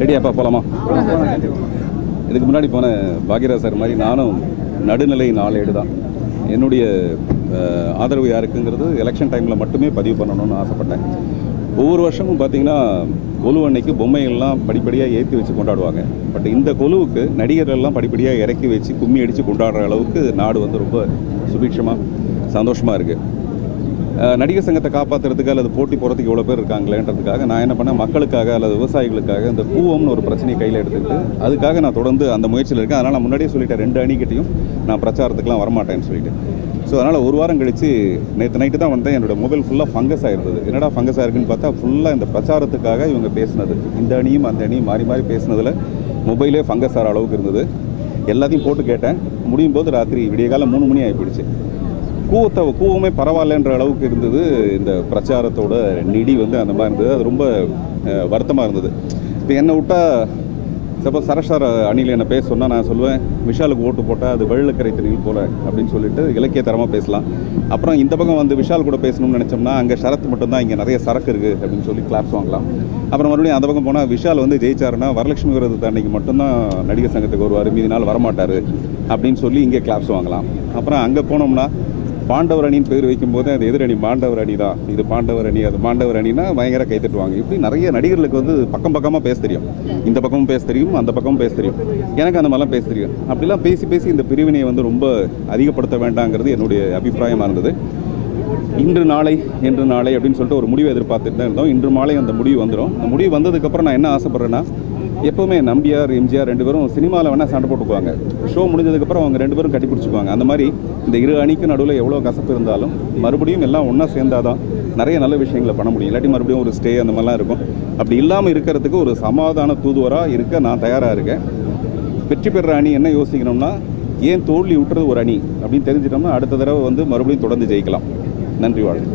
ரெடியாப்பா போகலாமா? இதுக்கு முன்னாடி போன பாக்யராஜ் சார் மாதிரி நானும் நடுநிலை நாளேடு தான். என்னுடைய ஆதரவு யாருக்குங்கிறது எலெக்ஷன் டைமில் மட்டுமே பதிவு பண்ணணும்னு ஆசைப்பட்டேன். ஒவ்வொரு வருஷமும் பார்த்திங்கன்னா கொலு அன்னைக்கு பொம்மைகள்லாம் படிப்படியாக ஏற்றி வச்சு கொண்டாடுவாங்க. பட் இந்த கொலுவுக்கு நடிகர்கள்லாம் படிப்படியாக இறக்கி வச்சு கும்மி அடித்து கொண்டாடுற அளவுக்கு நாடு வந்து ரொம்ப சுபீட்சமாக சந்தோஷமாக இருக்குது. நடிகர் சங்கத்தை காப்பாற்றுறதுக்கு அல்லது போட்டி போகிறதுக்கு இவ்வளோ பேர் இருக்காங்களேன்றதுக்காக நான் என்ன பண்ணேன், மக்களுக்காக அல்லது விவசாயிகளுக்காக இந்த கூவம்னு ஒரு பிரச்சனையை கையில் எடுத்துக்கிட்டு அதுக்காக நான் தொடர்ந்து அந்த முயற்சியில் இருக்கேன். அதனால் நான் முன்னாடியே சொல்லிட்டேன், 2 அணிக்கிட்டையும் நான் பிரச்சாரத்துக்குலாம் வரமாட்டேன்னு சொல்லிட்டு. ஸோ அதனால் ஒரு வாரம் கழித்து நேற்று நைட்டு தான் வந்தேன். என்னோடய மொபைல் ஃபுல்லாக ஃபங்கஸ் ஆகிருந்தது. என்னடா ஃபங்கஸ் ஆகிருக்குன்னு பார்த்தா ஃபுல்லாக இந்த பிரச்சாரத்துக்காக இவங்க பேசினது, இந்த அணியும் அந்த அணியும் மாறி மாறி பேசினதில் மொபைலே ஃபங்கஸ் ஆகிற அளவுக்கு இருந்தது. எல்லாத்தையும் போட்டு கேட்டேன். முடியும் போது ராத்திரி விடிய காலம் 3 மணி ஆகிப்பிடுச்சு. கூவமே பரவாயில்லன்ற அளவுக்கு இருந்தது. இந்த பிரச்சாரத்தோட நிதி வந்து அந்த மாதிரி இருந்தது. அது ரொம்ப வருத்தமாக இருந்தது. இப்போ என்னை விட்டால் சப்போஸ் சரஷார அணியில் என்னை பேச சொன்னால் நான் சொல்லுவேன், விஷாலுக்கு ஓட்டு போட்டால் அது வெள்ளக்கரை தண்ணியில் போல அப்படின்னு சொல்லிட்டு இலக்கியத்தரமாக பேசலாம். அப்புறம் இந்த பக்கம் வந்து விஷால் கூட பேசணும்னு நினச்சோம்னா அங்கே ஷரத்து மட்டும்தான், இங்கே நிறைய சரக்கு இருக்குது அப்படின்னு சொல்லி கிளாப்ஸ் வாங்கலாம். அப்புறம் மறுபடியும் அந்த பக்கம் போனால் விஷால் வந்து ஜெயிச்சாருன்னா வரலட்சுமி விரதத்தை அன்னைக்கு மட்டும்தான் நடிகர் சங்கத்துக்கு வருவார், மீதி நாள் வரமாட்டார் அப்படின்னு சொல்லி இங்கே கிளாப்ஸ் வாங்கலாம். அப்புறம் அங்கே போனோம்னா பாண்டவர் அணின்னு பேர் வைக்கும்போது அது எதிரணி பாண்டவர் அணி தான், இது பாண்டவர் அணி, அது பாண்டவர் அணினா பயங்கர கைத்தட்டுவாங்க. இப்படி நிறைய நடிகர்களுக்கு வந்து பக்கம் பக்கமாக பேச தெரியும். இந்த பக்கமும் பேச தெரியும், அந்த பக்கமும் பேச தெரியும். எனக்கு அந்த மாதிரிலாம் பேச தெரியும். அப்படிலாம் பேசி பேசி இந்த பிரிவினையை வந்து ரொம்ப அதிகப்படுத்த வேண்டாங்கிறது என்னுடைய அபிப்பிராயமாக இருந்தது. இன்று நாளை என்று நாளை அப்படின்னு சொல்லிட்டு ஒரு முடிவை எதிர்பார்த்துட்டு தான் இருந்தோம். இன்று மாலை அந்த முடிவு வந்துடும். அந்த முடிவு வந்ததுக்கப்புறம் நான் என்ன ஆசைப்பட்றேன்னா, எப்போவுமே நம்பியார் எம்ஜிஆர் 2 பேரும் சினிமாவில் வேணால் சண்டை போட்டுக்குவாங்க, ஷோ முடிஞ்சதுக்கப்புறம் அவங்க 2 பேரும் கட்டி பிடிச்சிக்குவாங்க. அந்த மாதிரி இந்த 2 அணிக்கு நடுவில் எவ்வளோ கசப்பு இருந்தாலும் மறுபடியும் எல்லாம் ஒன்றா சேர்ந்தாதான் நிறைய நல்ல விஷயங்களை பண்ண முடியும். இல்லாட்டி மறுபடியும் ஒரு ஸ்டே அந்த மாதிரிலாம் இருக்கும். அப்படி இல்லாமல் இருக்கிறதுக்கு ஒரு சமாதான தூதுவராக இருக்க நான் தயாராக இருக்கேன். வெற்றி பெறுற அணி என்ன யோசிக்கணும்னா, ஏன் தோல்வி விட்டுறது ஒரு அணி அப்படின்னு தெரிஞ்சிட்டோம்னா அடுத்த தடவை வந்து மறுபடியும் தொடர்ந்து ஜெயிக்கலாம். நன்றி, வாழ்க்கை.